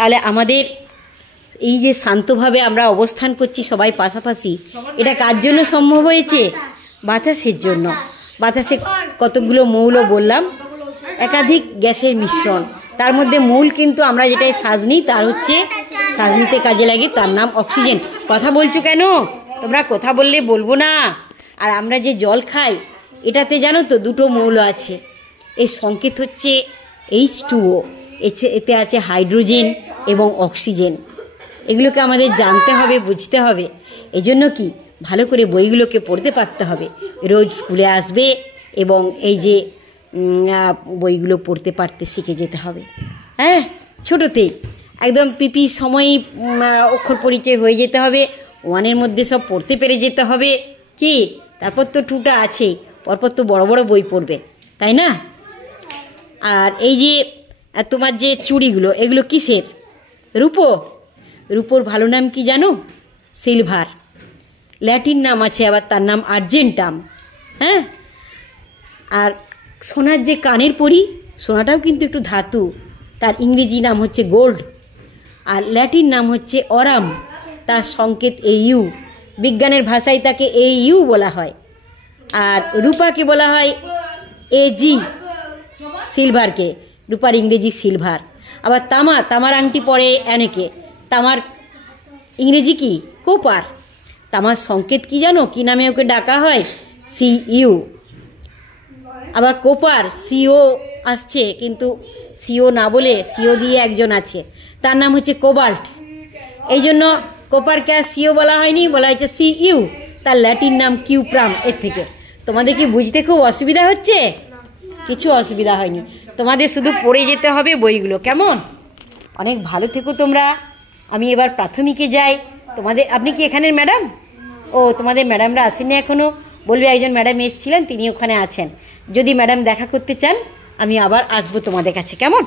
তাহলে আমাদের এই যে শান্তভাবে আমরা অবস্থান করছি সবাই পাশাপাশি, এটা কার জন্য সম্ভব হয়েছে? বাতাসের জন্য। বাতাসে কতগুলো মৌল বললাম, একাধিক গ্যাসের মিশ্রণ, তার মধ্যে মূল কিন্তু আমরা যেটাই শ্বাস নিই তার হচ্ছে শ্বাস নিতে কাজে লাগে, তার নাম অক্সিজেন। কথা বলছো কেন? তোমরা কথা বললে বলবো না। আর আমরা যে জল খাই এটাতে জানো তো দুটো মৌল আছে, এই সংকেত হচ্ছে H2O, এতে আছে হাইড্রোজেন এবং অক্সিজেন। এগুলোকে আমাদের জানতে হবে, বুঝতে হবে। এজন্য কি ভালো করে বইগুলোকে পড়তে পারতে হবে, রোজ স্কুলে আসবে এবং এই যে বইগুলো পড়তে পারতে শিখে যেতে হবে। হ্যাঁ, ছোটোতেই একদম পিপি সময়ই অক্ষর পরিচয় হয়ে যেতে হবে, 1-এর মধ্যে সব পড়তে পেরে যেতে হবে। কি তারপর তো 2টা আছেই, পরপর তো বড় বড় বই পড়বে, তাই না? আর এই যে তোমার যে চুড়িগুলো, এগুলো কিসের? রূপো। রূপোর ভালো নাম কি জানো? সিলভার। ল্যাটিন নাম আছে আবার, তার নাম আর্জেন্টাম। হ্যাঁ, আর সোনার যে কানের পরি, সোনাটাও কিন্তু একটু ধাতু, তার ইংরেজি নাম হচ্ছে গোল্ড, আর ল্যাটিন নাম হচ্ছে অরাম, তার সংকেত AU। বিজ্ঞানের ভাষায় তাকে AU বলা হয়। আর রূপাকে বলা হয় AG, সিলভারকে, রূপার ইংরেজি সিলভার। আবার তামার আংটি পরে অনেকে, তামার ইংরেজি কি? কোপার। তামার সংকেত কি জানো? কি নামে ওকে ডাকা হয়? CU। আবার কোপার CO আসছে, কিন্তু CO না বলে CO দিয়ে একজন আছে, তার নাম হচ্ছে কোবাল্ট। এই জন্য কোপারকে আর CO বলা হয়নি, বলা হয়েছে CU, তার ল্যাটিন নাম কিউপ্রাম। এর থেকে তোমাদের কি বুঝতে খুব অসুবিধা হচ্ছে? কিছু অসুবিধা হয়নি, তোমাদের শুধু পড়ে যেতে হবে বইগুলো, কেমন? অনেক ভালো থেকো তোমরা। আমি এবার প্রাথমিকে যাই। আপনি কি এখানের ম্যাডাম? ও, তোমাদের ম্যাডামরা আসেননি এখনও? বলবে একজন ম্যাডাম এসেছিলেন, তিনি ওখানে আছেন। যদি ম্যাডাম দেখা করতে চান আমি আবার আসবো তোমাদের কাছে, কেমন?